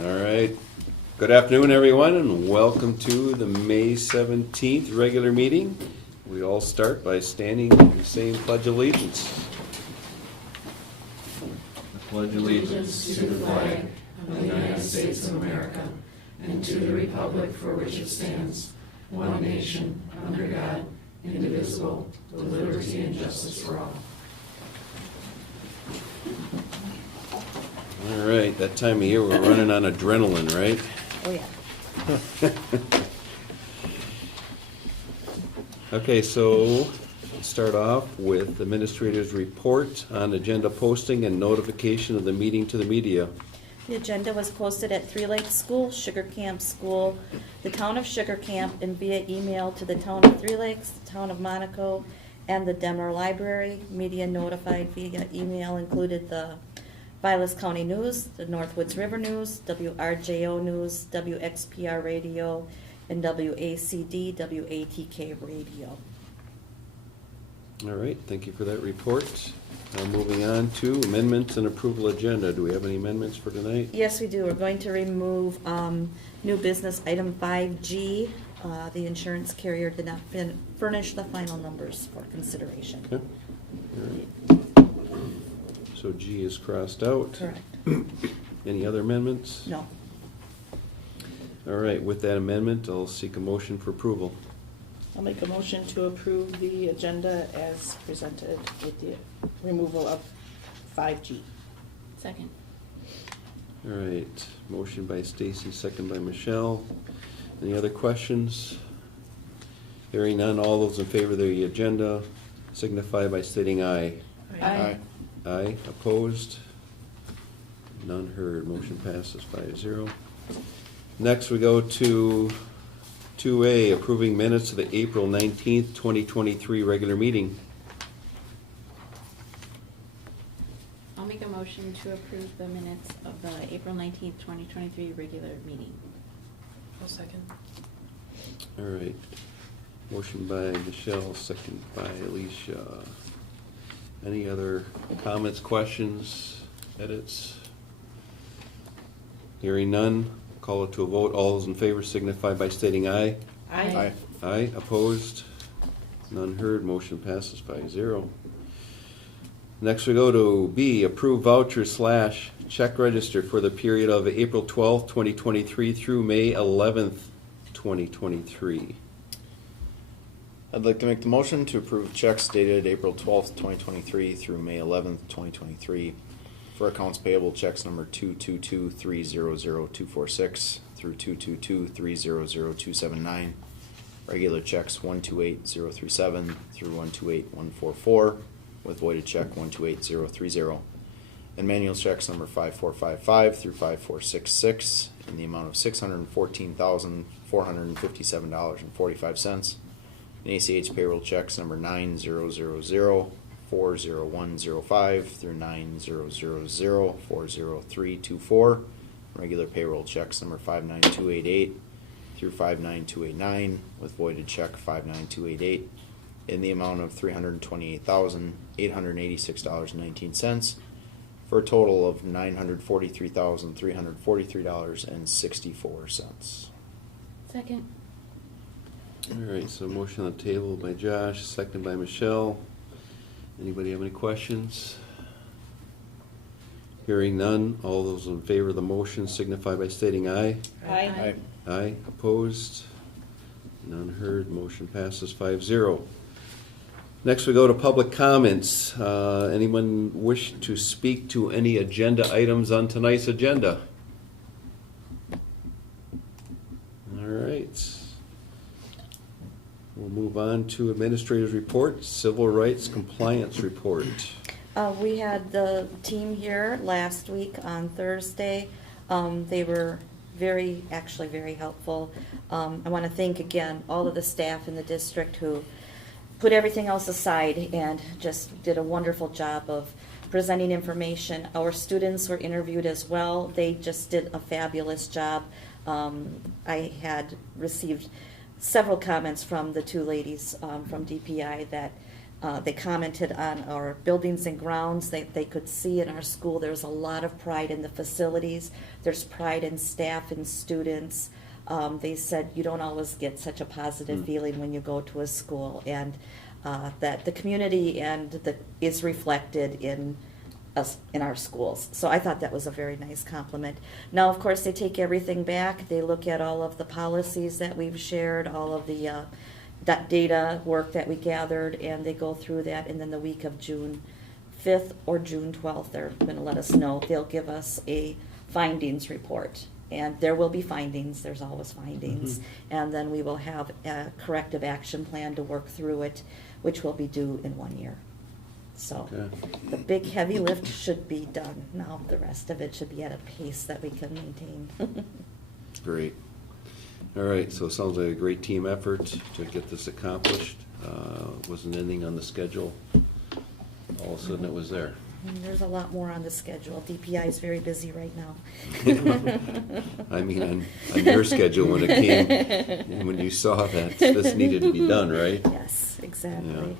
All right. Good afternoon, everyone, and welcome to the May 17th regular meeting. We all start by standing and saying Pledge Allegiance. I pledge allegiance to the flag of the United States of America and to the republic for which it stands, one nation, under God, indivisible, with liberty and justice for all. All right, that time of year we're running on adrenaline, right? Oh, yeah. Okay, so we'll start off with Administrator's report on agenda posting and notification of the meeting to the media. The agenda was posted at Three Lakes School, Sugar Camp School, the town of Sugar Camp, and via email to the town of Three Lakes, the town of Monaco, and the Denver Library. Media notified via email included the Vilas County News, the Northwoods River News, WRJO News, WXPR Radio, and WACD, WATK Radio. All right, thank you for that report. Now moving on to amendments and approval agenda. Do we have any amendments for tonight? Yes, we do. We're going to remove new business item 5G. The insurance carrier did not furnish the final numbers for consideration. Okay. All right. So G is crossed out. Correct. Any other amendments? No. All right, with that amendment, I'll seek a motion for approval. I'll make a motion to approve the agenda as presented with the removal of 5G. Second. All right, motion by Stacy, second by Michelle. Any other questions? Hearing none, all those in favor of the agenda signify by stating aye. Aye. Aye, opposed? None heard, motion passes 5-0. Next, we go to 2A, approving minutes of the April 19th, 2023 regular meeting. I'll make a motion to approve the minutes of the April 19th, 2023 regular meeting. I'll second. All right, motion by Michelle, second by Alicia. Any other comments, questions, edits? Hearing none, call it to a vote. All those in favor signify by stating aye. Aye. Aye, opposed? None heard, motion passes 5-0. Next we go to B, approve voucher / check register for the period of April 12th, 2023 through May 11th, 2023. I'd like to make the motion to approve checks dated April 12th, 2023 through May 11th, 2023 for accounts payable checks number 222-300-246 through 222-300-279, regular checks 128-037 through 128-144 with voided check 128-030, and manual checks number 5455 through 5466 in the amount of $614,457.45. And ACH payroll checks number 9000-40105 through 9000-40324. Regular payroll checks number 59288 through 59289 with voided check 59288 in the amount of $328,886.19 for a total of $943,343.64. Second. All right, so motion on the table by Josh, second by Michelle. Anybody have any questions? Hearing none, all those in favor of the motion signify by stating aye. Aye. Aye, opposed? None heard, motion passes 5-0. Next we go to public comments. Anyone wish to speak to any agenda items on tonight's agenda? All right. We'll move on to administrator's report, civil rights compliance report. We had the team here last week on Thursday. They were very helpful. I want to thank again all of the staff in the district who put everything else aside and just did a wonderful job of presenting information. Our students were interviewed as well. They just did a fabulous job. I had received several comments from the two ladies from DPI that They commented on our buildings and grounds. They could see in our school there's a lot of pride in the facilities. There's pride in staff and students. They said you don't always get such a positive feeling when you go to a school, and that the community is reflected in us in our schools. So I thought that was a very nice compliment. Now, of course, they take everything back. They look at all of the policies that we've shared, all of the that data work that we gathered, and they go through that. And then the week of June 5th or June 12th, they're going to let us know. They'll give us a findings report. And there will be findings. There's always findings. And then we will have a corrective action plan to work through it, which will be due in 1 year. So Okay. the big heavy lift should be done. Now the rest of it should be at a pace that we can maintain. Great. All right, so it sounds like a great team effort to get this accomplished. Wasn't anything on the schedule. All of a sudden it was there. And there's a lot more on the schedule. DPI is very busy right now. I mean, on your schedule when it came, and when you saw that this needed to be done, right? Yes, exactly. Yeah.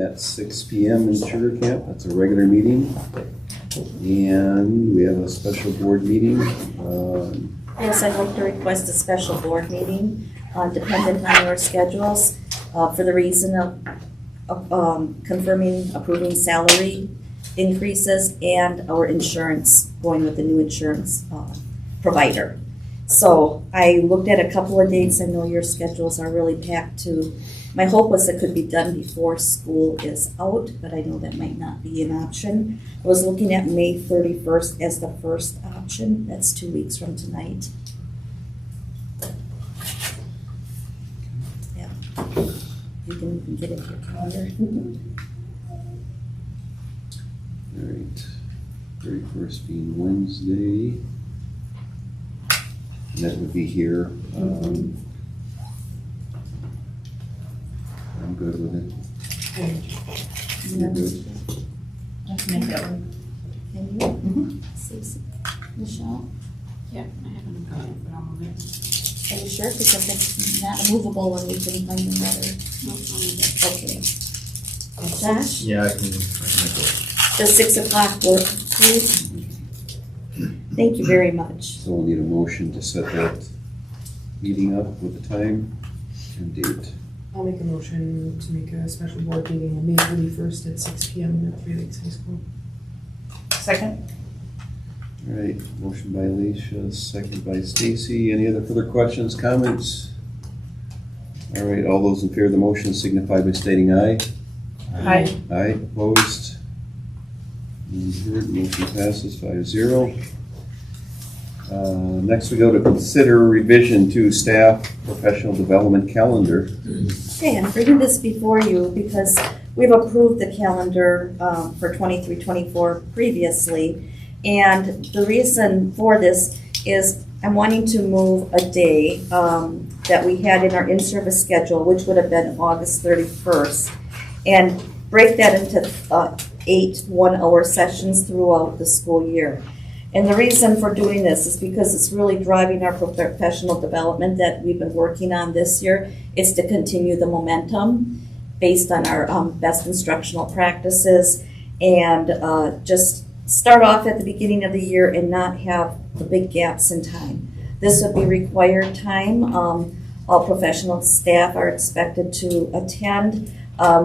At 6 p.m. in Sugar Camp. That's a regular meeting. And we have a special board meeting. Yes, I'd like to request a special board meeting, dependent on your schedules, for the reason of confirming, approving salary increases and our insurance, going with the new insurance provider. So I looked at a couple of dates. I know your schedules are really packed too. My hope was it could be done before school is out, but I know that might not be an option. I was looking at May 31st as the first option. That's 2 weeks from tonight. Yeah. You can get it in your calendar. All right. 31st being Wednesday. And that would be here. I'm good with it. You're good? I can make that one. Can you? Stacy? Michelle? Yeah, I haven't appointed, but I'll move it. Are you sure? Because if it's not movable, then we can find another. No, I'll move it. Okay. Josh? Yeah, I can make it. Does 6 o'clock work, please? Thank you very much. So we'll need a motion to set that meeting up with the time and date. I'll make a motion to make a special board meeting on May 31st at 6 PM at 3 Lakes High School. Second? All right, motion by Alicia, second by Stacy. Any other further questions, comments? All right, all those in favor of the motion signify by stating aye. Aye. Aye, opposed? None heard, motion passes 5-0. Next we go to consider revision to staff professional development calendar. Okay, I'm bringing this before you because we've approved the calendar for 23-24 previously. And the reason for this is I'm wanting to move a day that we had in our in-service schedule, which would have been August 31st, and break that into 8 one-hour sessions throughout the school year. And the reason for doing this is because it's really driving our professional development that we've been working on this year. It's to continue the momentum based on our best instructional practices and just start off at the beginning of the year and not have the big gaps in time. This would be required time. All professional staff are expected to attend.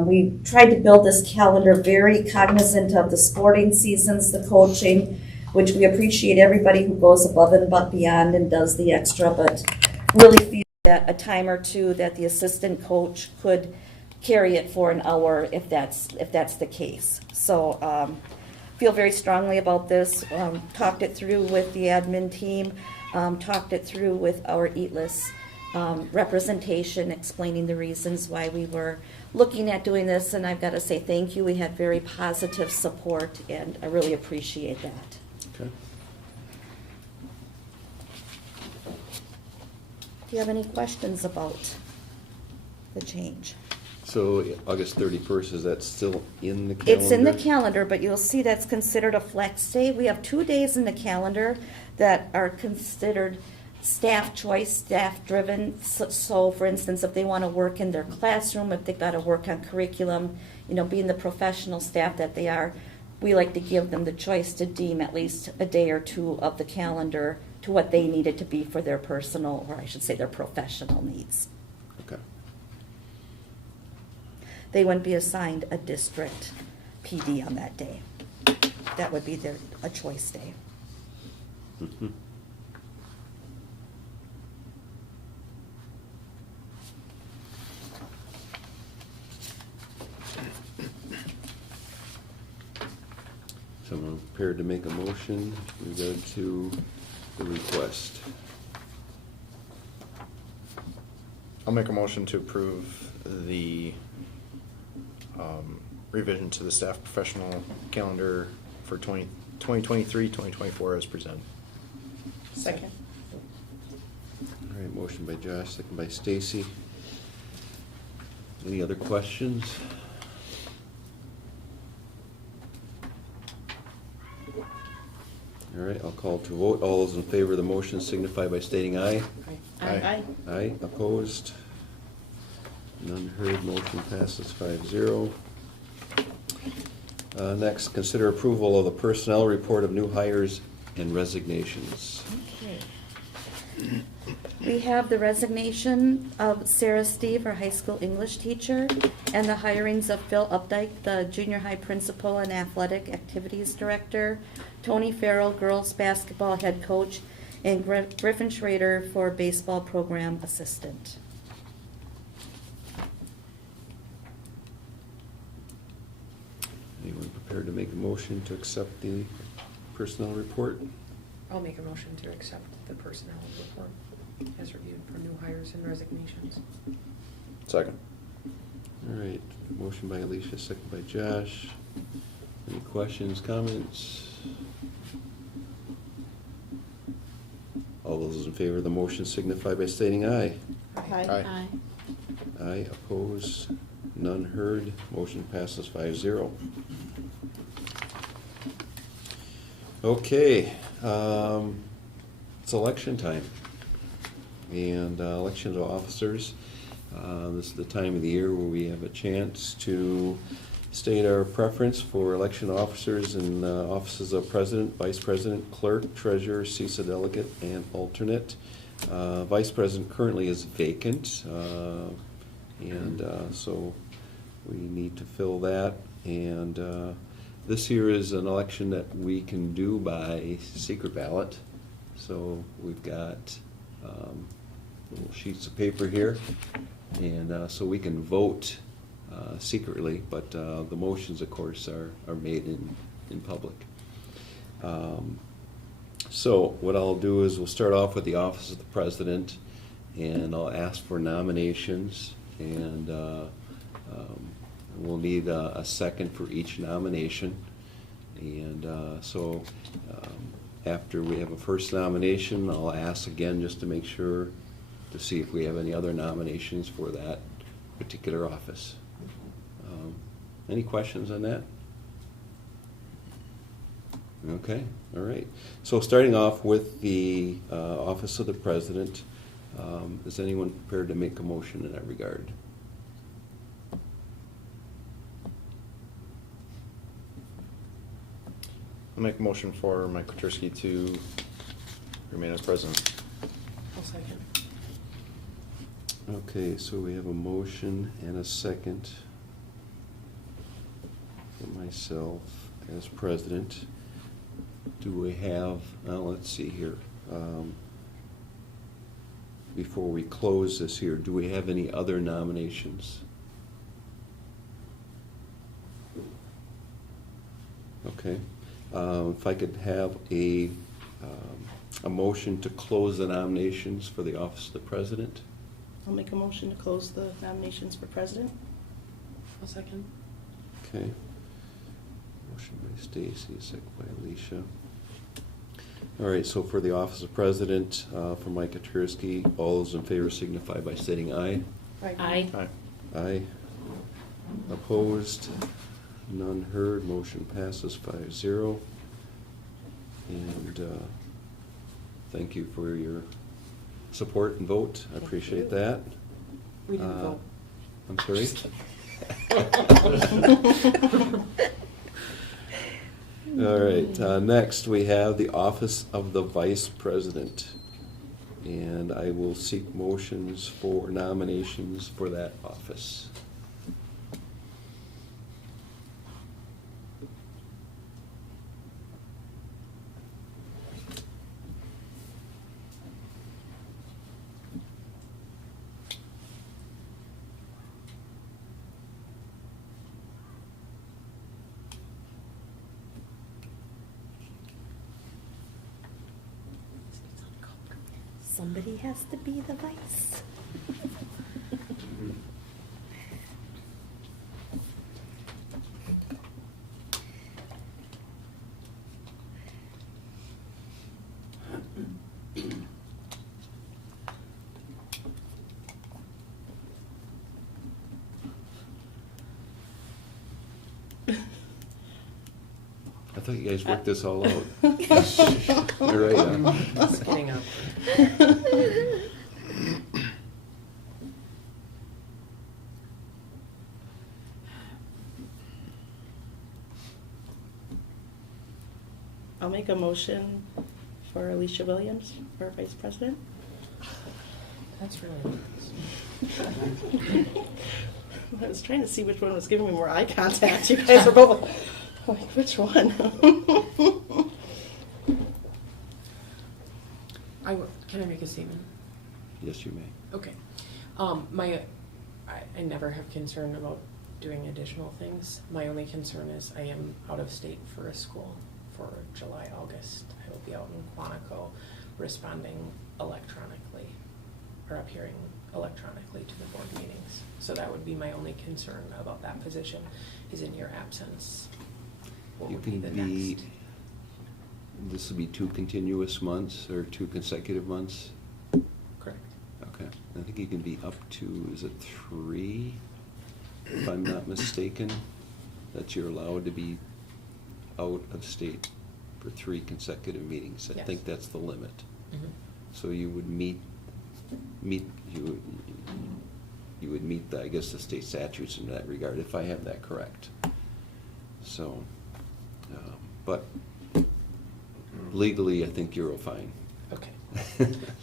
We tried to build this calendar very cognizant of the sporting seasons, the coaching, which we appreciate everybody who goes above and beyond and does the extra, but really feel that a time or two that the assistant coach could carry it for an hour if that's the case. So feel very strongly about this. Talked it through with the admin team, talked it through with our EATLIS representation, explaining the reasons why we were looking at doing this, and I've got to say thank you. We had very positive support, and I really appreciate that. Okay. Do you have any questions about the change? So August 31st, is that still in the calendar? It's in the calendar, but you'll see that's considered a flex day. We have 2 days in the calendar that are considered staff choice, staff-driven. So, for instance, if they want to work in their classroom, if they've got to work on curriculum, being the professional staff that they are, we like to give them the choice to deem at least a day or two of the calendar to what they need it to be for their personal, or I should say their professional needs. Okay. They wouldn't be assigned a district PD on that day. That would be a choice day. Mhm. Someone prepared to make a motion in regard to the request? I'll make a motion to approve the revision to the staff professional calendar for 2023-2024 as presented. Second? All right, motion by Josh, second by Stacy. Any other questions? All right, I'll call to vote. All those in favor of the motion signify by stating aye. Aye. Aye, opposed? None heard, motion passes 5-0. Next, consider approval of the personnel report of new hires and resignations. Okay. We have the resignation of Sarah Steve, our high school English teacher, and the hirings of Phil Updike, the junior high principal and athletic activities director, Tony Farrell, girls basketball head coach, and Griffin Schrader for baseball program assistant. Anyone prepared to make a motion to accept the personnel report? I'll make a motion to accept the personnel report as reviewed for new hires and resignations. Second. All right, motion by Alicia, second by Josh. Any questions, comments? All those in favor of the motion signify by stating aye. Aye. Aye. Aye, opposed, none heard, motion passes 5-0. Okay, it's election time. And election of officers. This is the time of the year where we have a chance to State our preference for election officers in offices of president, vice president, clerk, treasurer, CISA delegate, and alternate. Vice president currently is vacant, and so we need to fill that. And this here is an election that we can do by secret ballot. So we've got little sheets of paper here, and so we can vote secretly, but the motions, of course, are made in public. So what I'll do is we'll start off with the office of the president, and I'll ask for nominations, and we'll need a second for each nomination. And so after we have a first nomination, I'll ask again just to make sure to see if we have any other nominations for that particular office. Any questions on that? Okay, all right. So starting off with the office of the president, is anyone prepared to make a motion in that regard? I'll make a motion for Mike Kotierski to remain as president. I'll second. Okay, so we have a motion and a second for myself as president. Do we have, let's see here, before we close this here, do we have any other nominations? Okay, if I could have a motion to close the nominations for the office of the president. I'll make a motion to close the nominations for president. I'll second. Okay. Motion by Stacy, second by Alicia. All right, so for the office of president, for Mike Kotierski, all those in favor signify by stating aye. Aye. Aye. Aye. Opposed? None heard. Motion passes 5-0. And thank you for your support and vote. I appreciate that. We didn't vote. I'm sorry? All right, next we have the office of the vice president. And I will seek motions for nominations for that office. Somebody has to be the vice. I thought you guys worked this all out. You're right, huh? Just kidding up. I'll make a motion for Alicia Williams for vice president. That's really nice. I was trying to see which one was giving me more eye contact. You guys are both like, which one? Can I make a statement? Yes, you may. Okay. I never have concern about doing additional things. My only concern is I am out of state for a school for July, August. I will be out in Quantico responding electronically or appearing electronically to the board meetings. So that would be my only concern about that position, is in your absence. What You would be can the be, next? this will be 2 continuous months or 2 consecutive months? Correct. Okay. I think you can be up to, is it 3, if I'm not mistaken, that you're allowed to be out of state for 3 consecutive meetings. I Yes. think that's the limit. Mhm. So you would meet, you would meet, I guess, the state statutes in that regard, if I have that correct. So, but legally, I think you're all fine. Okay.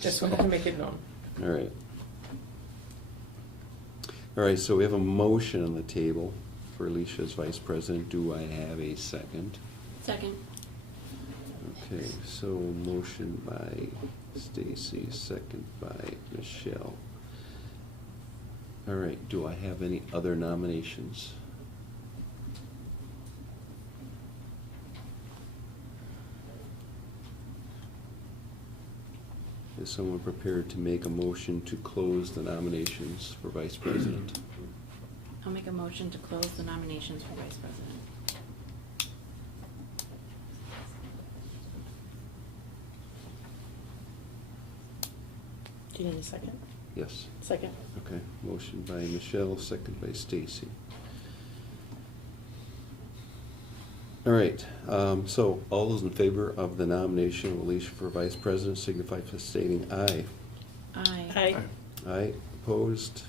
Just wanted to make it known. All right. All right, so we have a motion on the table for Alicia as vice president. Do I have a second? Second. Okay, so motion by Stacy, second by Michelle. All right, do I have any other nominations? Is someone prepared to make a motion to close the nominations for vice president? I'll make a motion to close the nominations for vice president. Do you need a second? Yes. Second. Okay, motion by Michelle, second by Stacy. All right, so all those in favor of the nomination of Alicia for vice president signify by stating aye. Aye. Aye. Aye, opposed,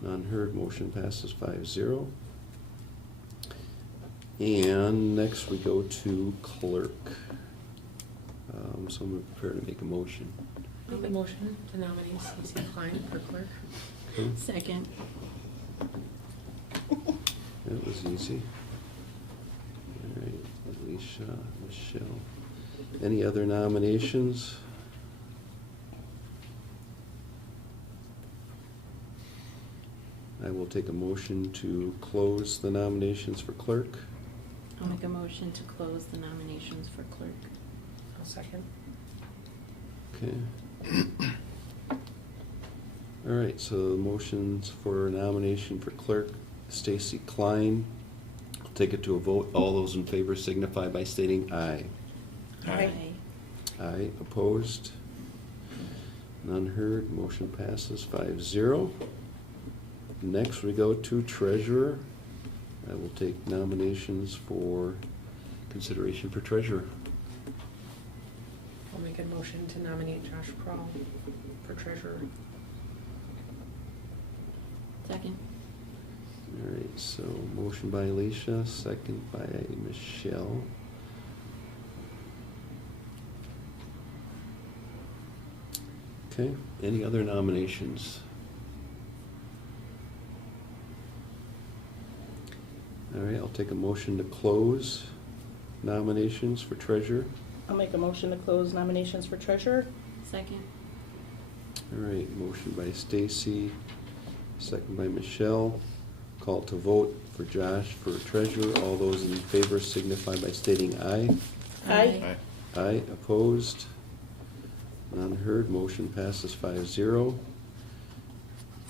none heard, motion passes 5-0. And next we go to clerk. Someone prepared to make a motion. Make a motion to nominate Stacy Klein for clerk. Okay, Second. that was easy. All right, Alicia, Michelle. Any other nominations? I will take a motion to close the nominations for clerk. I'll make a motion to close the nominations for clerk. I'll second. Okay. All right, so motions for nomination for clerk, Stacy Klein. I'll take it to a vote. All those in favor signify by stating aye. Aye. Aye, opposed? None heard, motion passes 5-0. Next, we go to treasurer. I will take nominations for consideration for treasurer. I'll make a motion to nominate Josh Kroll for treasurer. Second. All right, so motion by Alicia, second by Michelle. Okay, any other nominations? All right, I'll take a motion to close nominations for treasurer. I'll make a motion to close nominations for treasurer. Second. All right, motion by Stacy, second by Michelle. Call to vote for Josh for treasurer. All those in favor signify by stating aye. Aye. Aye, opposed? None heard, motion passes 5-0.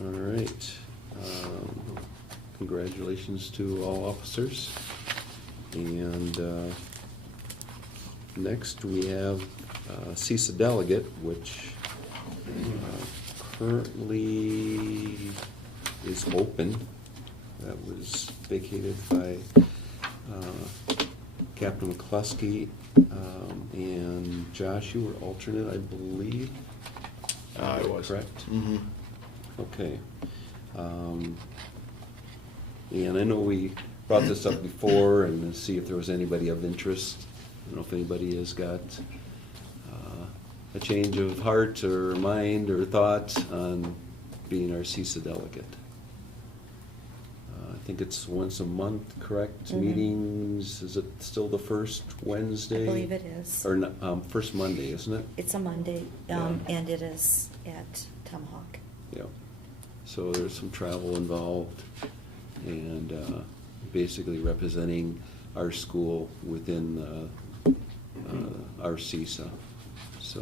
All right, congratulations to all officers. And next we have CISA delegate, which currently is open. That was vacated by Captain McCluskey. And Josh, you were alternate, I believe. I was. Correct? Mm-hmm. Okay. And I know we brought this up before and to see if there was anybody of interest. I don't know if anybody has got a change of heart or mind or thought on being our CISA delegate. I think it's once a month, correct? Mhm. Meetings, is it still the first Wednesday? I believe it is. Or, first Monday, isn't it? It's a Monday, Yeah. and it is at Tomahawk. Yeah. So there's some travel involved and basically representing our school within our CISA. So,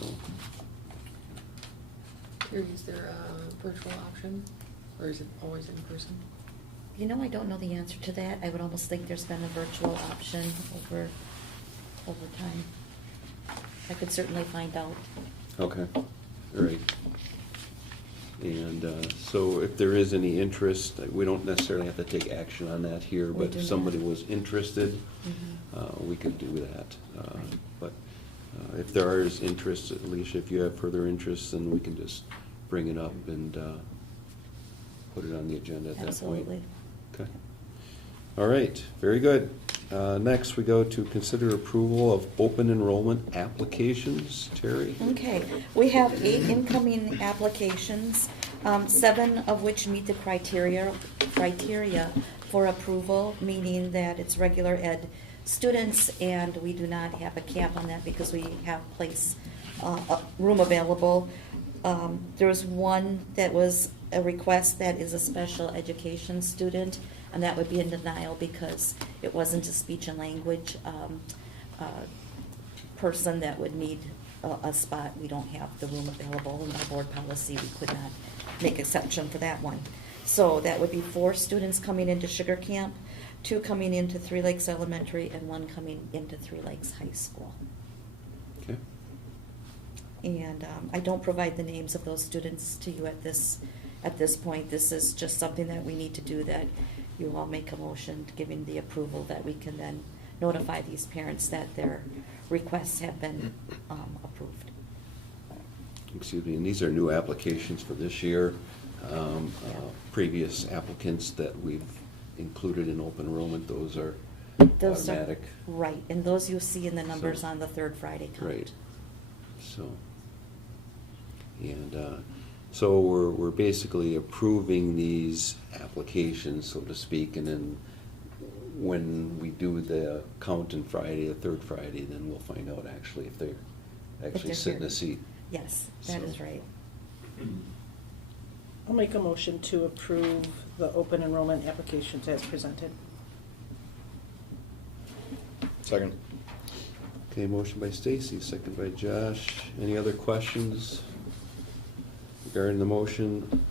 Is there a virtual option, or is it always in person? You know, I don't know the answer to that. I would almost think there's been a virtual option over time. I could certainly find out. okay, all right. And so if there is any interest, we don't necessarily have to take action on that here, We but do if not. somebody was interested, Mhm. we could do that. Right. But if there is interest, Alicia, if you have further interest, then we can just bring it up and put it on the agenda at that point. Absolutely. Okay. All right, very good. Next, we go to consider approval of open enrollment applications. Terry? Okay, we have 8 incoming applications, 7 of which meet the criteria for approval, meaning that it's regular ed students, and we do not have a cap on that because we have room available. There was one that was a request that is a special education student, and that would be in denial because it wasn't a speech and language person that would need a spot. We don't have the room available in our board policy. We could not make exception for that one. So that would be 4 students coming into Sugar Camp, 2 coming into Three Lakes Elementary, and 1 coming into Three Lakes High School. Okay. And I don't provide the names of those students to you at this point. This is just something that we need to do, that you all make a motion giving the approval that we can then notify these parents that their requests have been approved. Excuse me, and these are new applications for this year. Previous applicants that we've included in open enrollment, those are Those are- automatic. Right, and those you'll see in the numbers So- on the third Friday count. Right. So, and so we're basically approving these applications, so to speak, and then when we do the count on Friday, the third Friday, then we'll find out actually if they're actually they're sit in here. a seat. Yes, that So- is right. I'll make a motion to approve the open enrollment applications as presented. Second. Okay, motion by Stacy, second by Josh. Any other questions regarding the motion?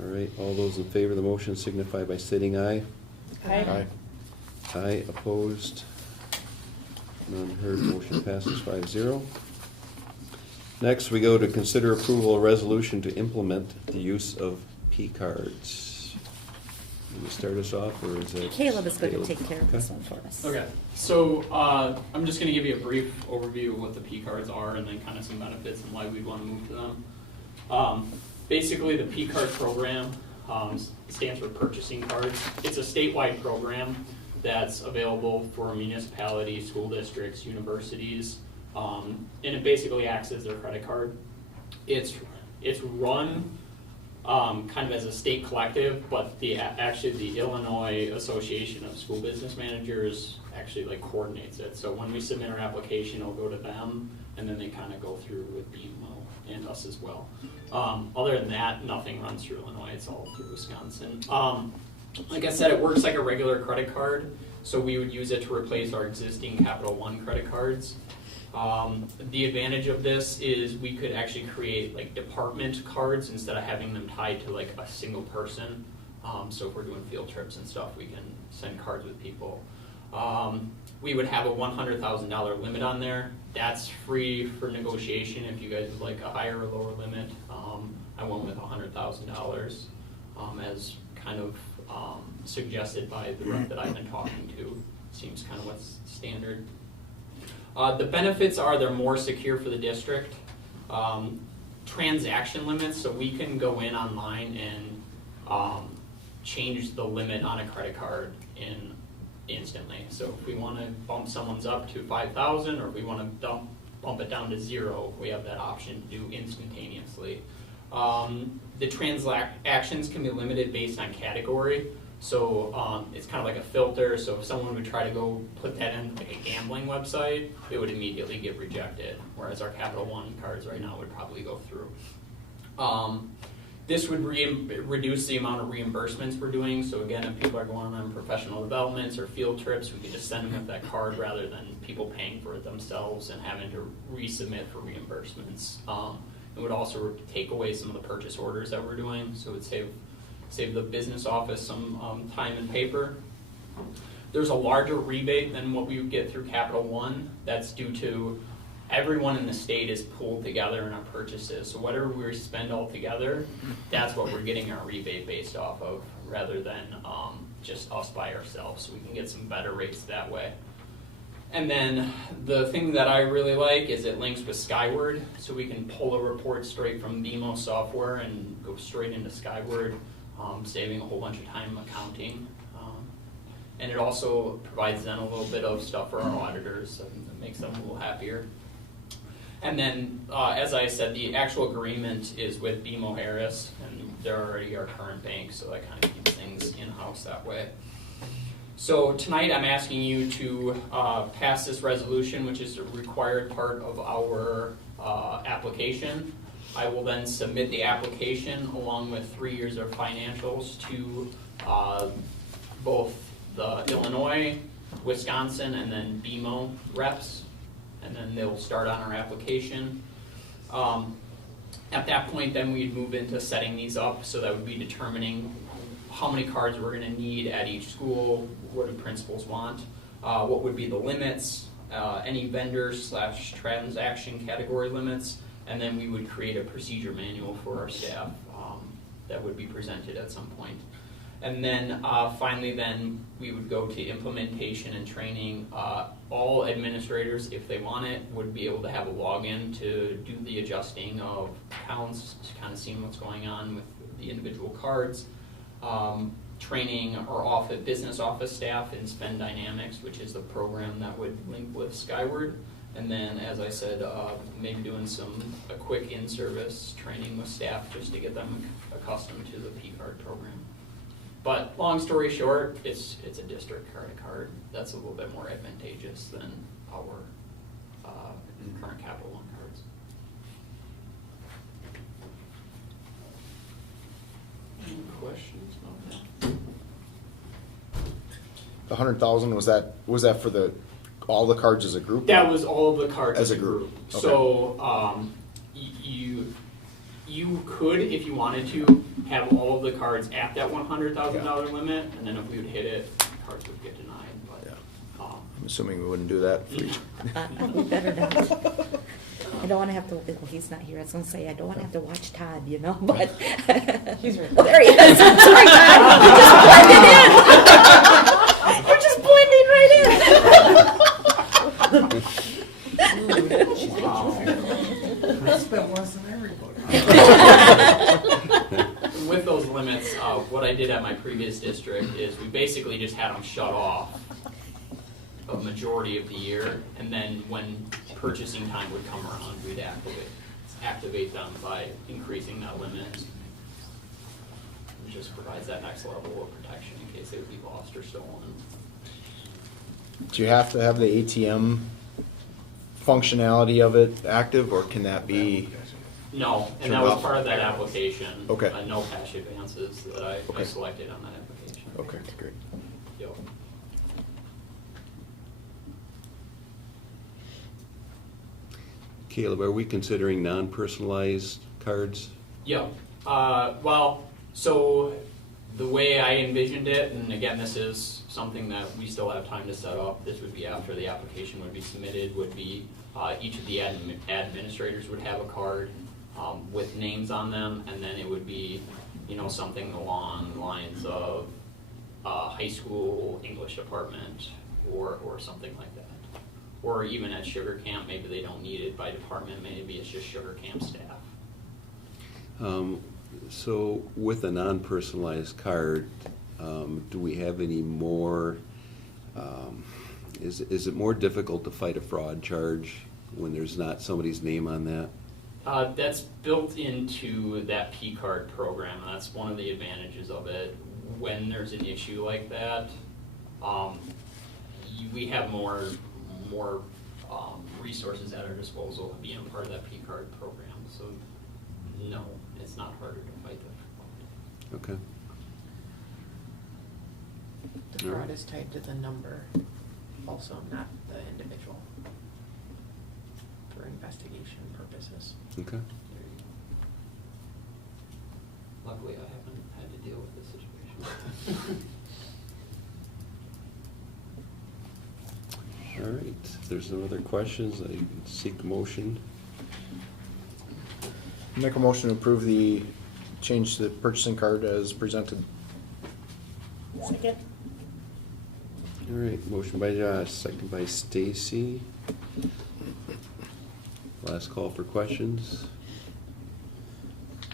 All right, all those in favor of the motion signify by stating aye. Aye. Aye, opposed, none heard, motion passes 5-0. Next, we go to consider approval of resolution to implement the use of P-cards. Will you start us off, or is it? Caleb is going to Caleb? take care of this Okay. one for us. Okay, so I'm just going to give you a brief overview of what the P cards are and then kind of some benefits and why we'd want to move to them. Basically, the P card program stands for purchasing cards. It's a statewide program that's available for municipalities, school districts, universities, and it basically acts as their credit card. It's run kind of as a state collective, but actually the Illinois Association of School Business Managers actually like coordinates it. So when we submit our application, it'll go to them, and then they kind of go through with BMO and us as well. Other than that, nothing runs through Illinois. It's all through Wisconsin. Like I said, it works like a regular credit card, so we would use it to replace our existing Capital One credit cards. The advantage of this is we could actually create like department cards instead of having them tied to like a single person. So if we're doing field trips and stuff, we can send cards with people. We would have a $100,000 limit on there. That's free for negotiation if you guys would like a higher or lower limit. I went with $100,000 as kind of suggested by the rep that I've been talking to. Seems kind of what's standard. The benefits are they're more secure for the district. Transaction limits, so we can go in online and change the limit on a credit card instantly. So if we want to bump someone's up to 5,000, or if we want to bump it down to 0, we have that option to do instantaneously. The transactions can be limited based on category. So it's kind of like a filter. So if someone would try to go put that in like a gambling website, it would immediately get rejected. Whereas our Capital One cards right now would probably go through. This would reduce the amount of reimbursements we're doing. So again, if people are going on professional developments or field trips, we can just send them with that card rather than people paying for it themselves and having to resubmit for reimbursements. It would also take away some of the purchase orders that we're doing, so it would save the business office some time and paper. There's a larger rebate than what we would get through Capital One. That's due to everyone in the state is pooled together in our purchases. So whatever we spend all together, that's what we're getting our rebate based off of, rather than just us by ourselves. So we can get some better rates that way. And then the thing that I really like is it links with Skyward, so we can pull a report straight from BMO software and go straight into Skyward, saving a whole bunch of time accounting. And it also provides them a little bit of stuff for our auditors, and it makes them a little happier. And then, as I said, the actual agreement is with BMO Harris, and they're already our current bank, so that kind of keeps things in-house that way. So tonight, I'm asking you to pass this resolution, which is a required part of our application. I will then submit the application along with 3 years of financials to both the Illinois, Wisconsin, and then BMO reps, and then they'll start on our application. At that point, then we'd move into setting these up, so that would be determining how many cards we're going to need at each school, what do principals want, what would be the limits, any vendor/transaction category limits, and then we would create a procedure manual for our staff that would be presented at some point. And then finally then we would go to implementation and training. All administrators, if they want it, would be able to have a login to do the adjusting of accounts, to kind of seeing what's going on with the individual cards. Training our business office staff in Spend Dynamics, which is the program that would link with Skyward. And then, as I said, maybe doing a quick in-service training with staff just to get them accustomed to the P-card program. But long story short, it's a district card that's a little bit more advantageous than our current Capital One cards. Any questions about that? The 100,000, was that for all the cards as a group? That was all of the cards As a group, okay. So you could, if you wanted to, have all of the cards at that $100,000 limit, and then if we would hit it, cards would get denied. But Yeah. I'm assuming we wouldn't do that for each. We better not. I don't want to have to, well, he's not here, I was going to say, I don't want to have to watch Todd, you know, but. He's right Oh, there he is. Sorry, Todd. You just blended in. You're just blending right in. I spent less than everybody. with those limits, what I did at my previous district is we basically just had them shut off a majority of the year, and then when purchasing time would come around, we'd activate them by increasing that limit. It just provides that next level of protection in case they would be lost or stolen. Do you have to have the ATM functionality of it active, or can that be? No, and Turned that was off? part of that application. Okay. No cash advances that I Okay. selected on that application. Okay, great. Yep. Caleb, are we considering non-personalized cards? Yeah, well, so the way I envisioned it, and again, this is something that we still have time to set up, this would be after the application would be submitted, would be each of the administrators would have a card with names on them, and then it would be, something along the lines of high school English department or something like that. Or even at Sugar Camp, maybe they don't need it by department, maybe it's just Sugar Camp staff. So with a non-personalized card, do we have any more, is it more difficult to fight a fraud charge when there's not somebody's name on that? That's built into that P-card program, and that's one of the advantages of it. When there's an issue like that, we have more resources at our disposal being a part of that P-card program. So no, it's not harder to fight the fraud. Okay. The fraud is tied to the number, also not the individual, for investigation purposes. Okay. Luckily, I haven't had to deal with this situation. All right, if there's no other questions, I seek a motion. Make a motion to approve the change to the purchasing card as presented. Second. All right, motion by Josh, second by Stacy. Last call for questions.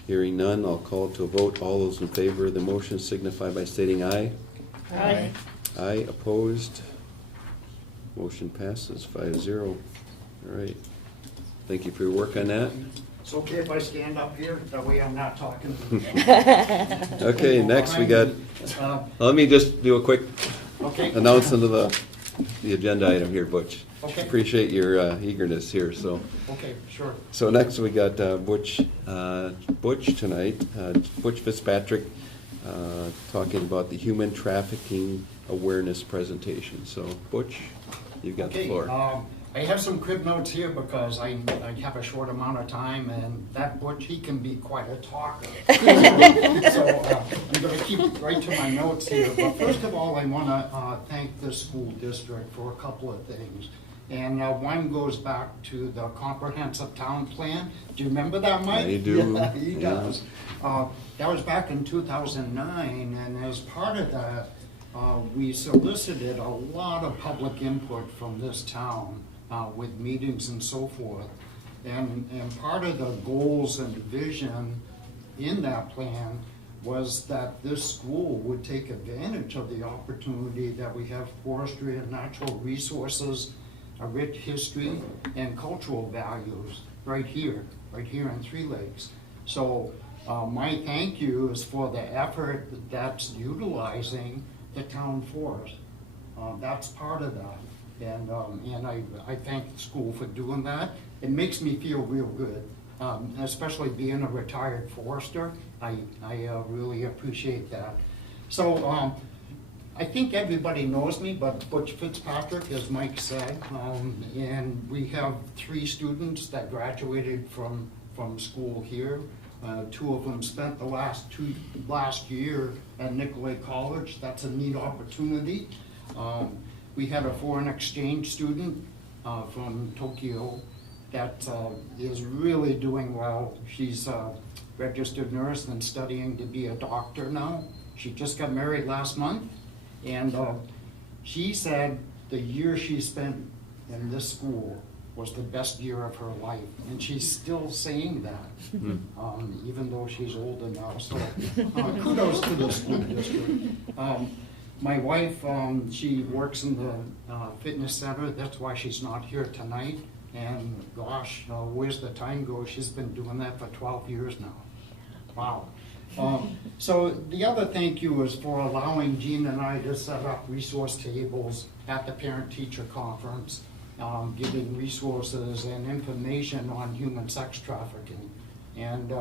Hearing none, I'll call to a vote. All those in favor of the motion signify by stating aye. Aye. Aye, opposed. Motion passes 5-0. All right. Thank you for your work on that. It's okay if I stand up here, that way I'm not talking. Okay, next we got, Uh, let me just do a quick Okay. announcement of the agenda item here, Butch. Okay. Appreciate your eagerness here, so. Okay, sure. So next we got Butch tonight, Butch Fitzpatrick, talking about the human trafficking awareness presentation. So Butch, you've got the Okay, floor. I have some crib notes here because I have a short amount of time, and that Butch, he can be quite a talker. So I'm gonna keep right to my notes here. But first of all, I wanna thank the school district for a couple of things. And one goes back to the comprehensive town plan. Do you remember that, Mike? I do, Yeah, he yeah. does. That was back in 2009, and as part of that, we solicited a lot of public input from this town with meetings and so forth. And part of the goals and vision in that plan was that this school would take advantage of the opportunity that we have forestry and natural resources, a rich history, and cultural values right here in Three Lakes. So my thank you is for the effort that's utilizing the town forest. That's part of that. And I thank the school for doing that. It makes me feel real good, especially being a retired forester. I really appreciate that. So I think everybody knows me, but Butch Fitzpatrick, as Mike said, and we have 3 students that graduated from school here. 2 of them spent the last year at Nicolay College. That's a neat opportunity. We had a foreign exchange student from Tokyo that is really doing well. She's a registered nurse and studying to be a doctor now. She just got married last month, and she said the year she spent in this school was the best year of her life, and she's still saying that, even though she's older now. So kudos to the school district. My wife, she works in the fitness center. That's why she's not here tonight. And gosh, where's the time go? She's been doing that for 12 years now. Wow. So the other thank you is for allowing Jean and I to set up resource tables at the parent-teacher conference, giving resources and information on human sex trafficking. And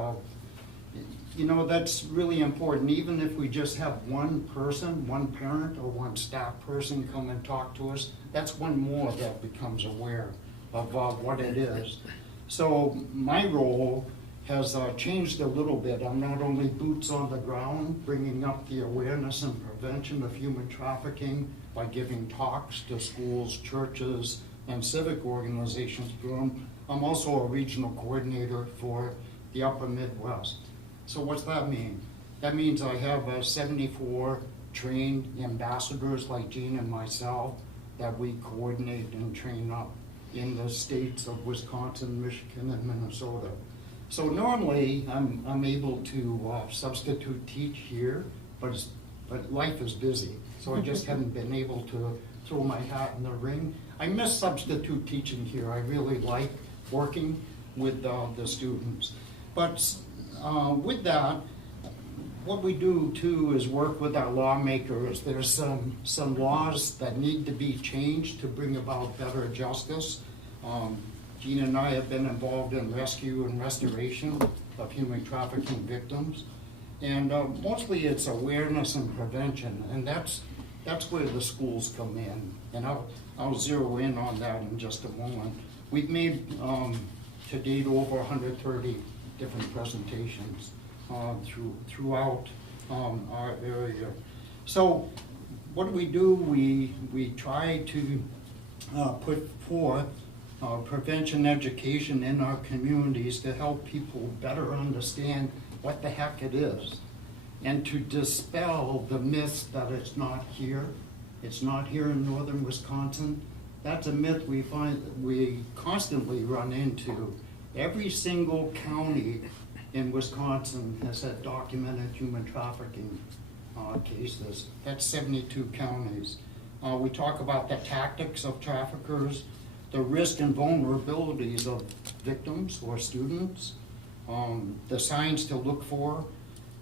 you know, that's really important. Even if we just have one person, one parent or one staff person come and talk to us, that's one more that becomes aware of what it is. So my role has changed a little bit. I'm not only boots on the ground, bringing up the awareness and prevention of human trafficking by giving talks to schools, churches, and civic organizations. I'm also a regional coordinator for the Upper Midwest. So what's that mean? That means I have 74 trained ambassadors like Jean and myself that we coordinate and train up in the states of Wisconsin, Michigan, and Minnesota. So normally I'm able to substitute teach here, but life is busy. So I just haven't been able to throw my hat in the ring. I miss substitute teaching here. I really like working with the students. But with that, what we do too is work with our lawmakers. There's some laws that need to be changed to bring about better justice. Jean and I have been involved in rescue and restoration of human trafficking victims. And mostly it's awareness and prevention, and that's where the schools come in. And I'll zero in on that in just a moment. We've made to date over 130 different presentations throughout our area. So what do? We try to put forth prevention education in our communities to help people better understand what the heck it is, and to dispel the myths that it's not here. It's not here in northern Wisconsin. That's a myth we constantly run into. Every single county in Wisconsin has had documented human trafficking cases. That's 72 counties. We talk about the tactics of traffickers, the risk and vulnerabilities of victims or students, the signs to look for,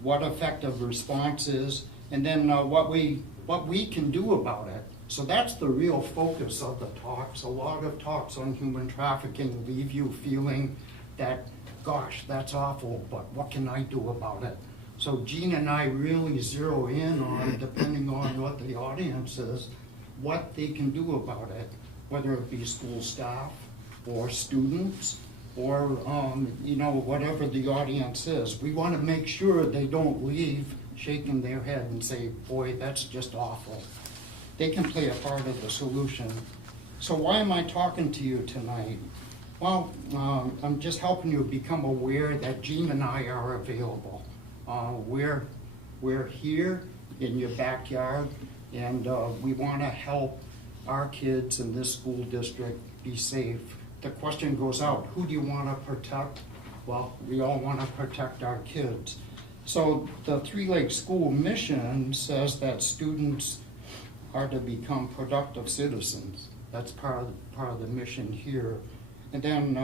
what effective response is, and then what we can do about it. So that's the real focus of the talks. A lot of talks on human trafficking leave you feeling that, gosh, that's awful, but what can I do about it? So Jean and I really zero in on, depending on what the audience is, what they can do about it, whether it be school staff or students or whatever the audience is. We want to make sure they don't leave shaking their head and say, boy, that's just awful. They can play a part of the solution. So why am I talking to you tonight? Well, I'm just helping you become aware that Jean and I are available. We're here in your backyard, and we want to help our kids in this school district be safe. The question goes out, who do you want to protect? Well, we all want to protect our kids. So the Three Lakes School mission says that students are to become productive citizens. That's part of the mission here. And then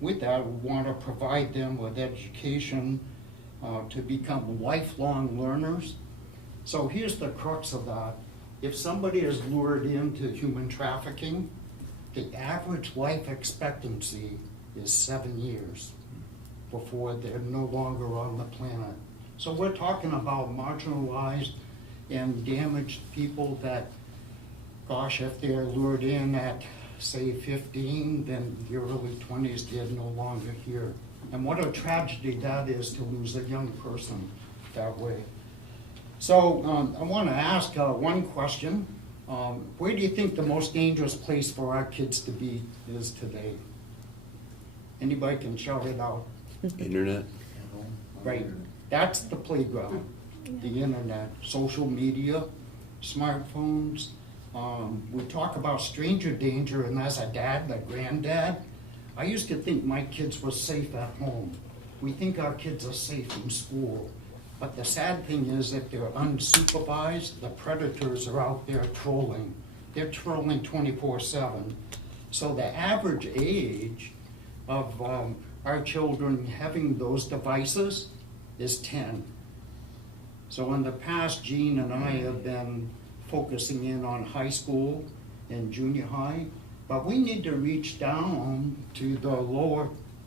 with that, we want to provide them with education to become lifelong learners. So here's the crux of that. If somebody is lured into human trafficking, the average life expectancy is 7 years before they're no longer on the planet. So we're talking about marginalized and damaged people that, gosh, if they're lured in at, say, 15, then your early 20s, they're no longer here. And what a tragedy that is to lose a young person that way. So I want to ask one question. Where do you think the most dangerous place for our kids to be is today? Anybody can shout it out. Internet. Right. That's the playground. The internet, social media, smartphones. We talk about stranger danger, and as a dad, a granddad, I used to think my kids were safe at home. We think our kids are safe in school. But the sad thing is, if they're unsupervised, the predators are out there trolling. They're trolling 24/7. So the average age of our children having those devices is 10. So in the past, Jean and I have been focusing in on high school and junior high, but we need to reach down to the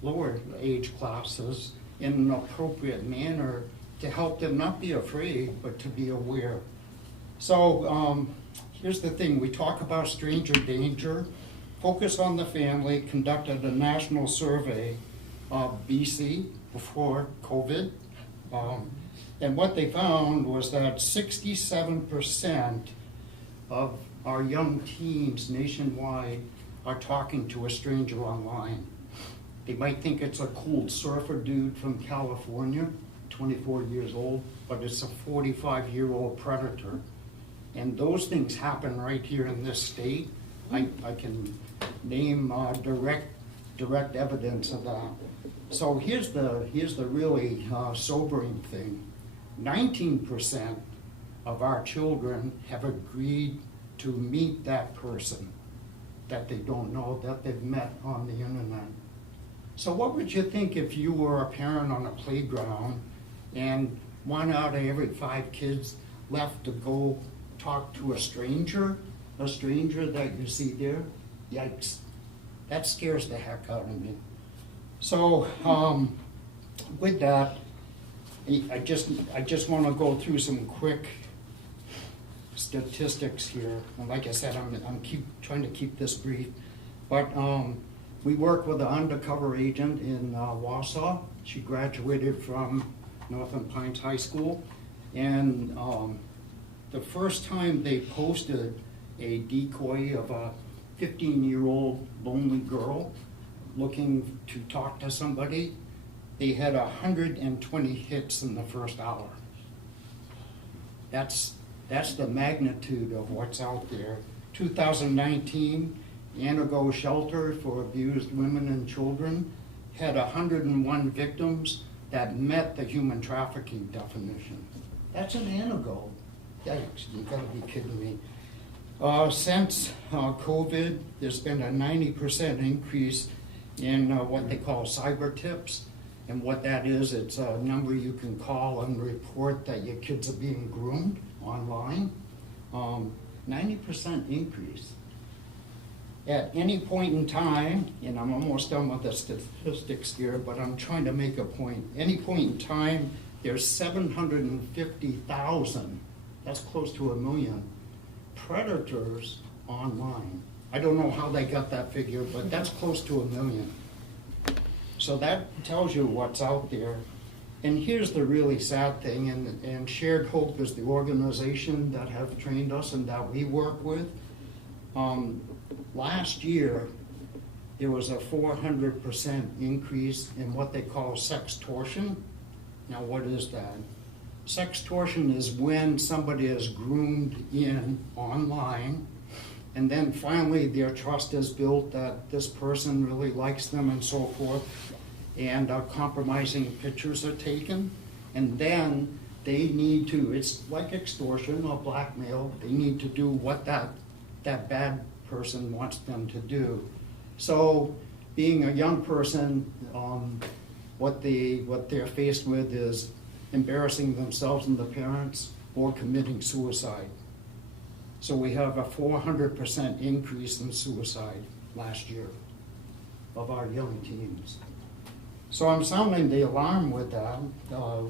lower age classes in an appropriate manner to help them not be afraid, but to be aware. So here's the thing, we talk about stranger danger. Focus on the Family conducted a national survey of BC before COVID. And what they found was that 67% of our young teens nationwide are talking to a stranger online. They might think it's a cool surfer dude from California, 24 years old, but it's a 45-year-old predator. And those things happen right here in this state. I can name direct evidence of that. So here's the really sobering thing. 19% of our children have agreed to meet that person that they don't know, that they've met on the internet. So what would you think if you were a parent on a playground and 1 out of every 5 kids left to go talk to a stranger that you see there? Yikes. That scares the heck out of me. So with that, I just want to go through some quick statistics here. And like I said, I'm trying to keep this brief. But we work with an undercover agent in Wausau. She graduated from Northern Pines High School. And the first time they posted a decoy of a 15-year-old lonely girl looking to talk to somebody, they had 120 hits in the first hour. That's the magnitude of what's out there. 2019, Anago Shelter for Abused Women and Children had 101 victims that met the human trafficking definition. That's an ant ago. Yikes, you gotta be kidding me. Since COVID, there's been a 90% increase in what they call cyber tips. And what that is, it's a number you can call and report that your kids are being groomed online. 90% increase. At any point in time, and I'm almost done with the statistics here, but I'm trying to make a point. Any point in time, there's 750,000, that's close to 1 million, predators online. I don't know how they got that figure, but that's close to 1 million. So that tells you what's out there. And here's the really sad thing, and Shared Hope is the organization that have trained us and that we work with. Last year, there was a 400% increase in what they call sextortion. Now, what is that? Sextortion is when somebody is groomed in online, and then finally their trust is built that this person really likes them and so forth, and compromising pictures are taken, and then they need to, it's like extortion or blackmail, they need to do what that bad person wants them to do. So being a young person, what they're faced with is embarrassing themselves and the parents or committing suicide. So we have a 400% increase in suicide last year of our young teens. So I'm sounding the alarm with that.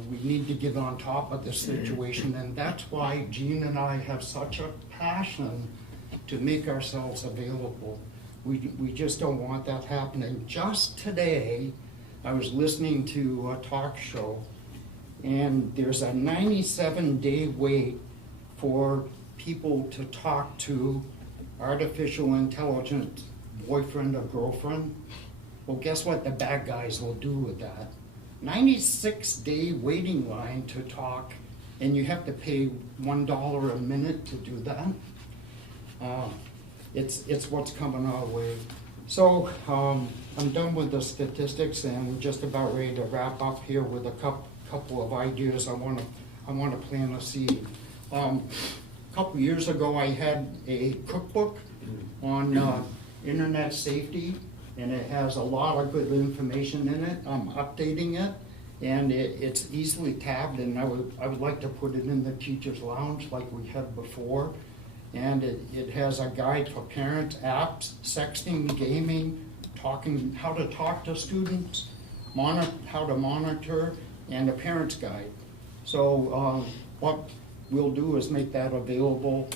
We need to get on top of this situation, and that's why Jean and I have such a passion to make ourselves available. We just don't want that happening. Just today, I was listening to a talk show, and there's a 97-day wait for people to talk to artificial intelligence boyfriend or girlfriend. Well, guess what the bad guys will do with that? 96-day waiting line to talk, and you have to pay $1 a minute to do that. It's what's coming our way. So I'm done with the statistics, and we're just about ready to wrap up here with a couple of ideas I want to plant a seed. A couple years ago, I had a cookbook on internet safety, and it has a lot of good information in it. I'm updating it, and it's easily tabbed, and I would like to put it in the teacher's lounge like we had before. And it has a guide for parents, apps, sexting, gaming, how to talk to students, how to monitor, and a parent's guide. So what we'll do is make that available.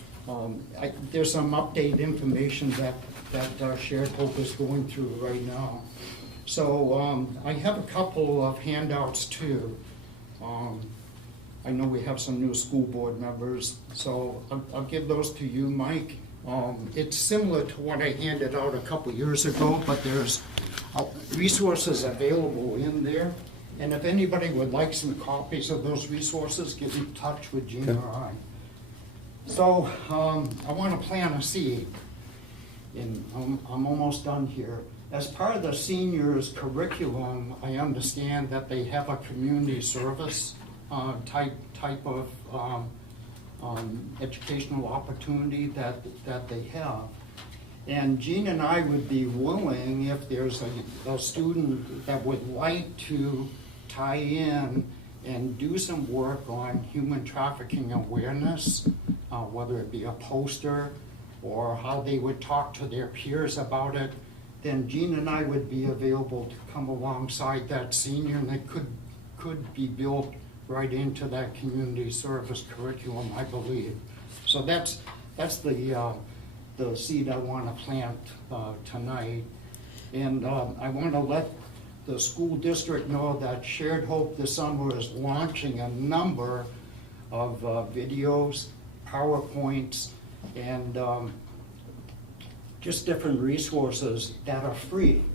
There's some updated information that Shared Hope is going through right now. So I have a couple of handouts too. I know we have some new school board members, so I'll give those to you, Mike. It's similar to what I handed out a couple years ago, but there's resources available in there. And if anybody would like some copies of those resources, get in touch with Gina or I. So I want to plant a seed, and I'm almost done here. As part of the seniors curriculum, I understand that they have a community service type of educational opportunity that they have. And Jean and I would be willing, if there's a student that would like to tie in and do some work on human trafficking awareness, whether it be a poster or how they would talk to their peers about it, then Jean and I would be available to come alongside that senior, and it could be built right into that community service curriculum, I believe. So that's the seed I want to plant tonight. And I want to let the school district know that Shared Hope this summer is launching a number of videos, PowerPoints, and just different resources that are free.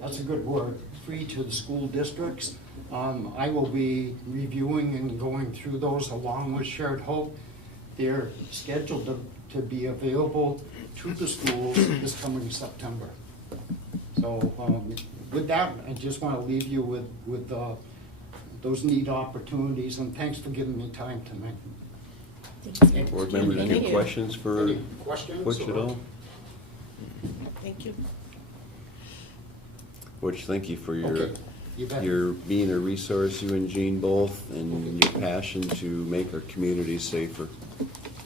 That's a good word, free to the school districts. I will be reviewing and going through those along with Shared Hope. They're scheduled to be available to the schools this coming September. So with that, I just want to leave you with those neat opportunities, and thanks for giving me time tonight. Thanks. Board members, Thank any you. questions for Any questions? Butch at or- all? Thank you. Butch, thank you for your, Okay, you bet. your being a resource, you and Jean both, and your passion to make our communities safer.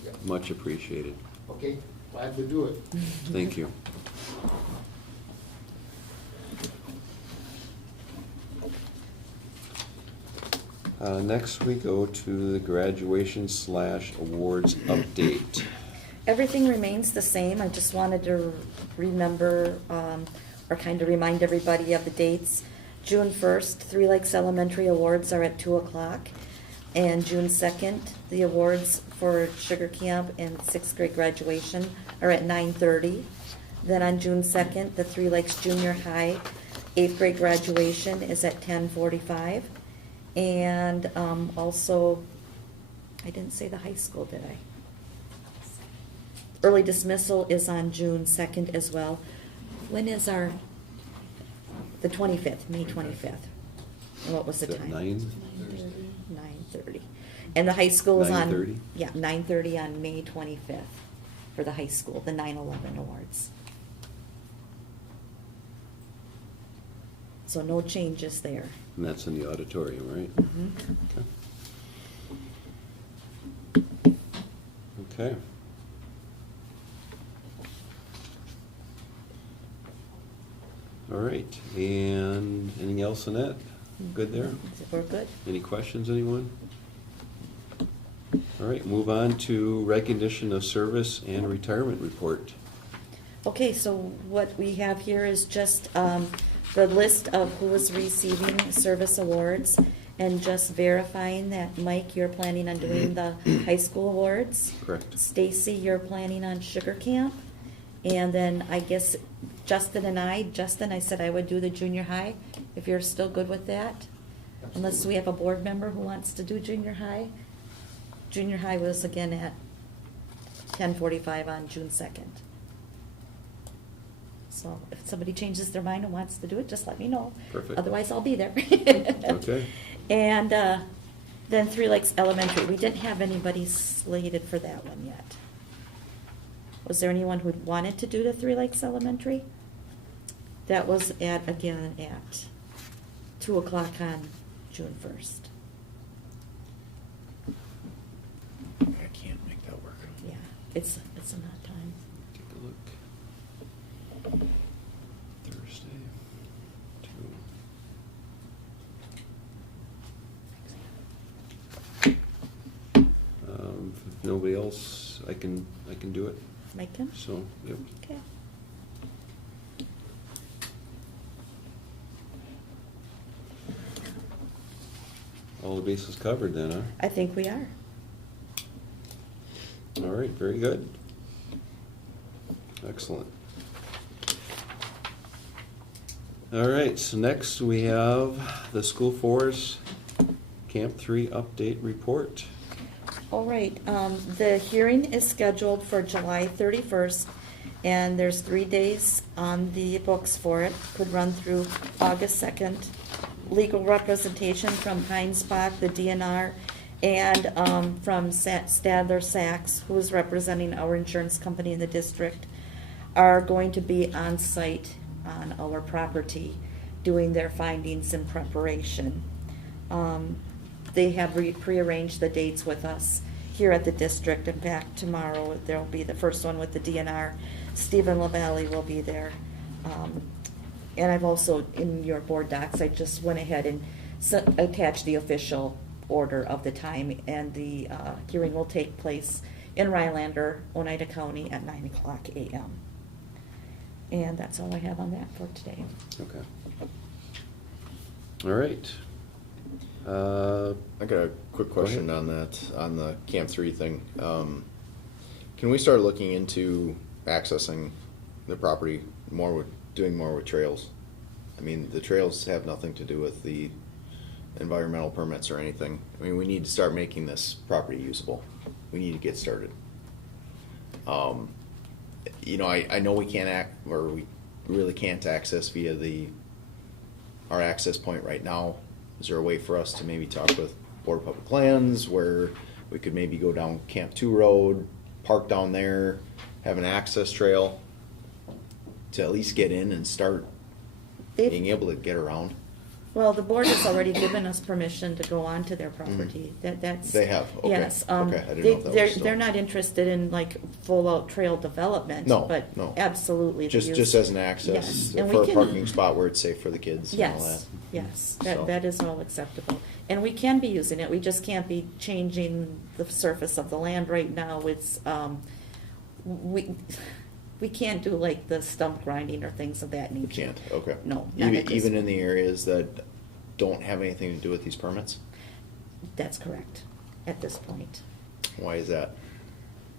Yeah. Much appreciated. Okay, glad to do it. Thank you. Next, we go to the graduation/awards update. Everything remains the same. I just wanted to remember, or kind of remind everybody of the dates. June 1st, Three Lakes Elementary Awards are at 2 o'clock. And June 2nd, the awards for Sugar Camp and sixth grade graduation are at 9:30. Then on June 2nd, the Three Lakes Junior High eighth grade graduation is at 10:45. And also, I didn't say the high school, did I? Early dismissal is on June 2nd as well. When is our, the 25th, May 25th? And what was the Is it time? 9? 9:30. And the high school is on. 9:30? Yeah, 9:30 on May 25th for the high school, the 9/11 awards. So no changes there. And that's in the auditorium, right? Mhm. Okay. Okay. All right, and anything else in that? Good there? We're good? Any questions, anyone? All right, move on to recognition of service and retirement report. Okay, so what we have here is just the list of who is receiving service awards, and just verifying that, Mike, you're planning on doing the high school awards. Correct. Stacy, you're planning on Sugar Camp. And then I guess Justin, I said I would do the junior high, if you're still good with that. Unless we have a board member who wants to do junior high. Junior high was again at 10:45 on June 2nd. So if somebody changes their mind and wants to do it, just let me know. Perfect. Otherwise, I'll be there. Okay. And then Three Lakes Elementary, we didn't have anybody slated for that one yet. Was there anyone who wanted to do the Three Lakes Elementary? That was again at 2 o'clock on June 1st. I can't make that work. Yeah, it's an odd time. Take a look. Thursday, 2. If nobody else, I can do it. Mike can? So, yep. Okay. All the bases covered then, huh? I think we are. All right, very good. Excellent. All right, so next we have the School Forest Camp 3 update report. All right, the hearing is scheduled for July 31st, and there's 3 days on the books for it. Could run through August 2nd. Legal representation from Heinz Bach, the DNR, and from Stadler Sachs, who is representing our insurance company in the district, are going to be on site on our property doing their findings and preparation. They have prearranged the dates with us here at the district. In fact, tomorrow there'll be the first one with the DNR. Stephen LaValle will be there. And I've also, in your board docs, I just went ahead and attached the official order of the time, and the hearing will take place in Rylander, Oneida County at 9 o'clock a.m. And that's all I have on that for today. Okay. All right. I got a quick Go question ahead. on that, on the Camp 3 thing. Can we start looking into accessing the property doing more with trails? I mean, the trails have nothing to do with the environmental permits or anything. I mean, we need to start making this property usable. We need to get started. I know we can't we really can't access via our access point right now. is there a way for us to maybe talk with Board of Public Lands where we could maybe go down Camp 2 Road, park down there, have an access trail to at least get in and start They've- being able to get around? Well, the board has already given us permission to go onto their property. That's. They have? Okay. Yes. Okay, I didn't know if that was still- They're not interested in like full-out trail development. No, But no. absolutely. the Just use- as an access Yes, and for we a can- parking spot where it's safe for the kids and all that. Yes, yes, So- that is all acceptable. And we can be using it, we just can't be changing the surface of the land right now. It's, we can't do like the stump grinding or things of that nature. You can't, okay. No, not at this Even in point. the areas that don't have anything to do with these permits? That's correct, at this point. Why is that?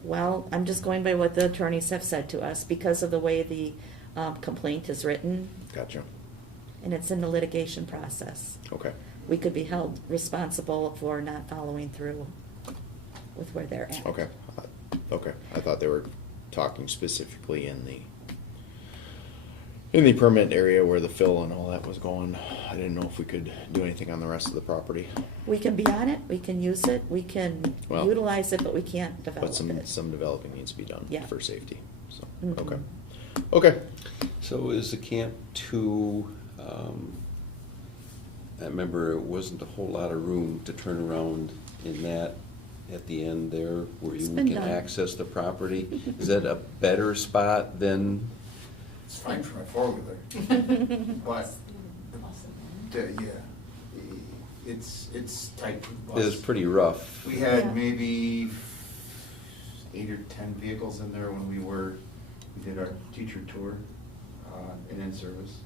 Well, I'm just going by what the attorneys have said to us, because of the way the complaint is written, Gotcha. and it's in the litigation process. Okay. We could be held responsible for not following through with where they're at. Okay. Okay. I thought they were talking specifically in the permit area where the fill and all that was going. I didn't know if we could do anything on the rest of the property. We can be on it, we can use it, we can Well, utilize it, but we can't develop But it. some developing needs to be done Yeah. for safety, so, Mhm. okay. Okay. So is the Camp 2, I remember it wasn't a whole lot of room to turn around in that at the end there where It's you been can done. access the property. Is that a better spot than, It's fine for my four-wheeler, but, it's tight for the bus. it's pretty rough? We Yeah. had maybe 8 or 10 vehicles in there when we did our teacher tour, and in service.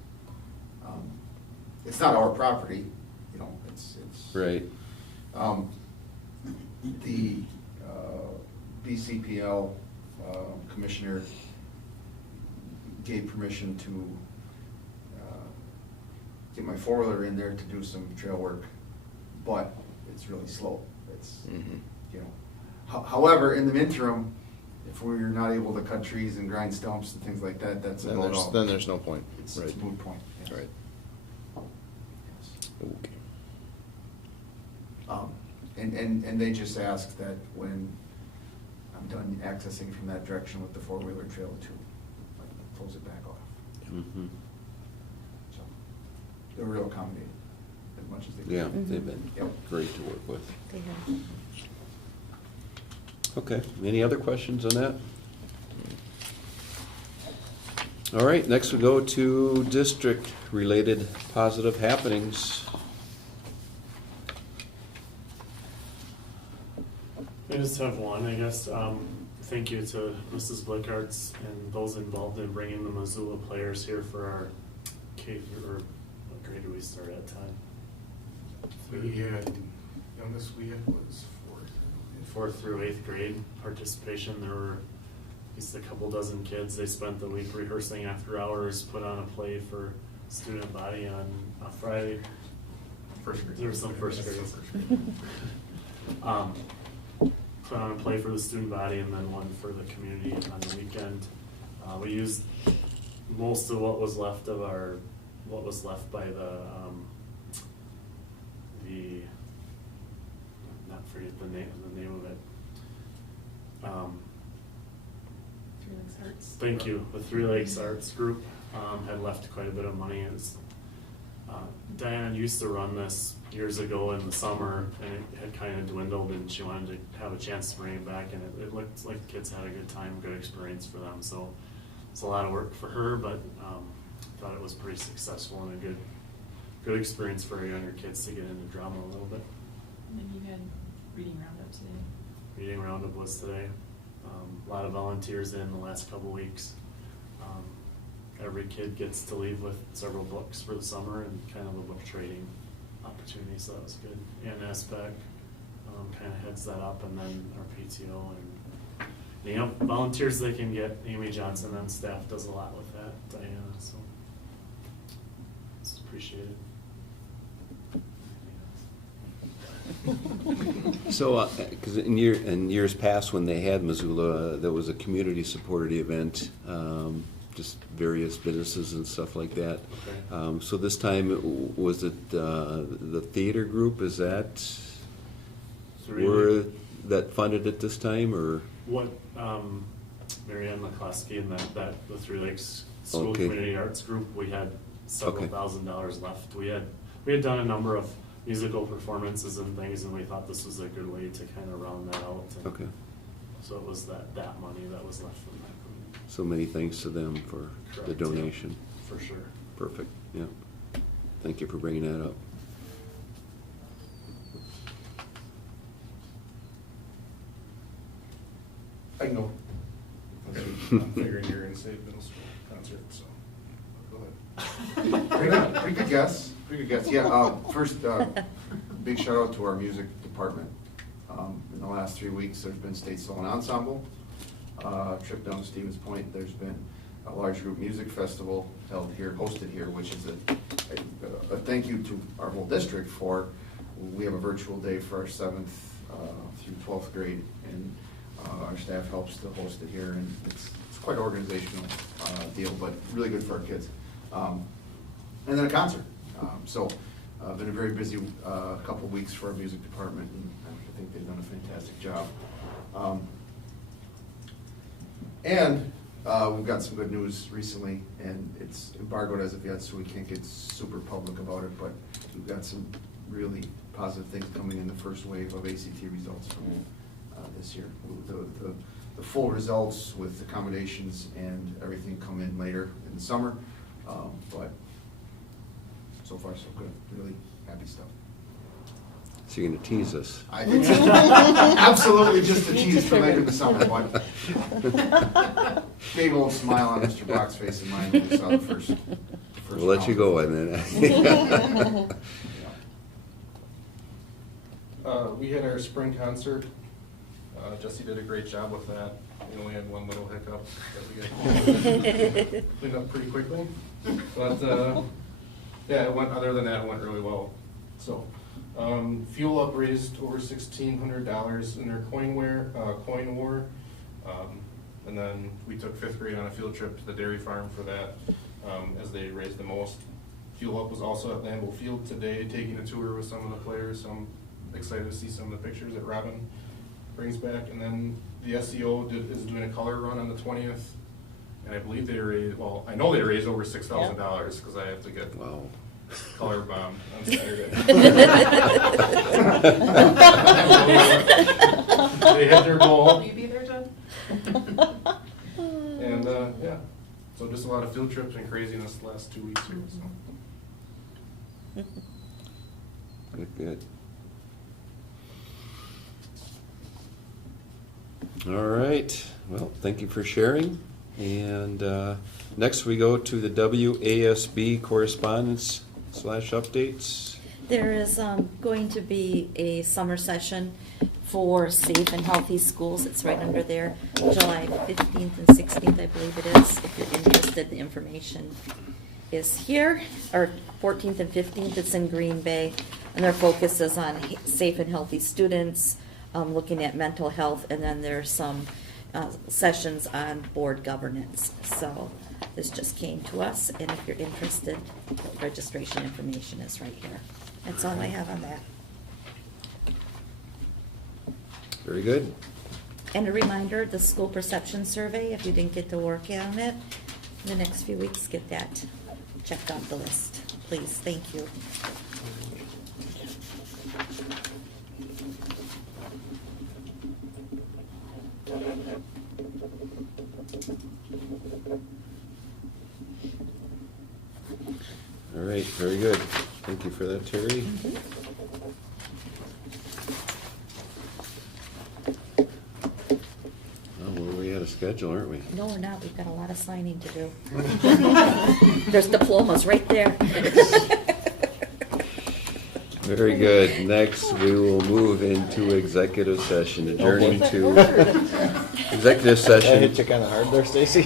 It's not our property, it's. Right. The BCPL commissioner gave permission to get my four-wheeler in there to do some trail work, but it's really slow. It's, Mhm. However, in the interim, if we're not able to cut trees and grind stumps and things like that, that's Then about there's, all. then there's no point, It's right? a moot point. Yes. Right. Yes. Okay. And they just asked that when I'm done accessing from that direction with the four-wheeler trail to close it back off. Mhm. So they're real accommodating as much as they can. Yeah, Mhm. they've been Yep. great to work with. They have. Okay, any other questions on that? All right, next we go to district-related positive happenings. I just have one, I guess. Thank you to Mrs. Blickarts and those involved in bringing the Missoula players here for our what grade do we start at, Todd? We had, youngest we had was 4th through 8th grade participation. There were at least a couple dozen kids. They spent the week rehearsing after hours, put on a play for student body on a Friday. First grade. There were some first graders. Put on a play for the student body and then one for the community on the weekend. We used most of what was left by not forget the name of it. Three Lakes Arts. Thank you. The Three Lakes Arts Group had left quite a bit of money. Diana used to run this years ago in the summer, and it had kind of dwindled, and she wanted to have a chance to bring it back, and it looked like the kids had a good time, good experience for them. So it's a lot of work for her, but thought it was pretty successful and a good experience for our younger kids to get into drama a little bit. And then you had reading roundup today. Reading roundup was today. A lot of volunteers in the last couple weeks. Every kid gets to leave with several books for the summer and kind of a book trading opportunity, so that was good. Ann Esbeck kind of heads that up, and then our PTO and volunteers they can get. Amy Johnson on staff does a lot with that, Diana, so it's appreciated. So, because in years past when they had Missoula, there was a community-supported event just various businesses and stuff like that. Okay. So this time, was it the theater group, is that were that funded it this time, or? What, Marianne McCluskey and that the Three Lakes School Okay. Community Arts Group, we had several Okay. $1,000s left. We had done a number of musical performances and things, and we thought this was a good way to kind of round that out. And Okay, so it was that money that was left from that, so many thanks to them for the Correct, yeah. donation. for sure. Perfect, yeah. Thank you for bringing that up. I know. I'm figuring you're in Save Middle School concert, so go ahead. Pretty good guess, pretty good guess. Yeah, first, big shout out to our music department. In the last 3 weeks, there's been State Song Ensemble, trip down to Stevens Point. There's been a large group music festival held here, hosted here, which is a thank you to our whole district for, we have a virtual day for our 7th through 12th grade, and our staff helps to host it here, and it's quite an organizational deal, but really good for our kids. And then a concert. So, been a very busy couple weeks for our music department, and I think they've done a fantastic job. And we've got some good news recently, and it's embargoed as of yet, so we can't get super public about it, but we've got some really positive things coming in the first wave of ACT results from this year. The full results with accommodations and everything come in later in the summer, but so far so good. Really happy stuff. So you're gonna tease us? I think so. Absolutely just a tease for later in the summer, but big old smile on Mr. Brock's face and mine when we saw the first We'll let you go, and then. We had our spring concert. Jesse did a great job with that. We only had one little hiccup that we got cleaned up pretty quickly. But yeah, other than that, it went really well. So, Fuel Up raised over $1,600 in their coin war. And then we took 5th grade on a field trip to the dairy farm for that, as they raised the most. Fuel Up was also at Lambeau Field today, taking a tour with some of the players. So I'm excited to see some of the pictures that Robin brings back. And then the SEO is doing a color run on the 20th. And I believe they raised, well, I know they raised over $6,000 because I have to get Wow. color bombed on Saturday. They hit their goal. Will you be there, John? And yeah, so just a lot of field trips and craziness the last 2 weeks here. So. Good. All right, well, thank you for sharing. And next we go to the WASB correspondence / updates. There is going to be a summer session for Safe and Healthy Schools. It's right under there, July 15th and 16th, I believe it is. If you're interested, the information is here, or 14th and 15th, it's in Green Bay. And their focus is on safe and healthy students, looking at mental health, and then there's some sessions on board governance. So this just came to us, and if you're interested, the registration information is right here. That's all I have on that. Very good. And a reminder, the school perception survey, if you didn't get to work on it, in the next few weeks, get that checked off the list, please. Thank you. All right, very good. Thank you for that, Terry. Well, we're out of schedule, aren't we? No, we're not. We've got a lot of signing to do. There's diplomas right there. Very good. Next, we will move into executive session, adjourning to executive Did I hit session you kind of hard there, Stacy?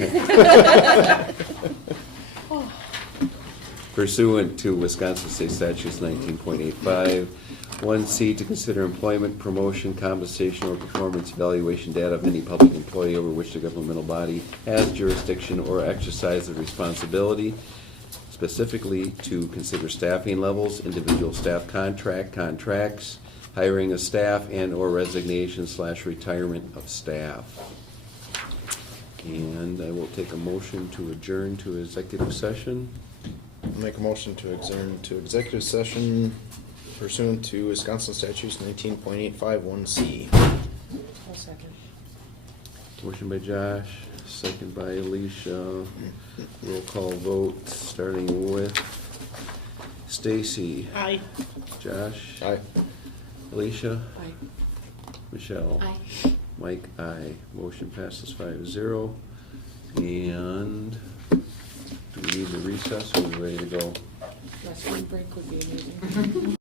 pursuant to Wisconsin State Statutes 19.85, 1C, to consider employment, promotion, compensation, or performance evaluation data of any public employee over which the governmental body has jurisdiction or exercises responsibility, specifically to consider staffing levels, individual staff contracts, hiring of staff, and/or resignation/retirement of staff. And I will take a motion to adjourn to executive session. I'll make a motion to adjourn to executive session pursuant to Wisconsin statutes 19.851C. I'll second. Motion by Josh, second by Alicia. Roll call vote, starting with Stacy. Aye. Josh. Aye. Alicia. Aye. Michelle. Aye. Mike, aye. Motion passes 5-0. And do we need to recess or are we ready to go? Last one break would be amazing.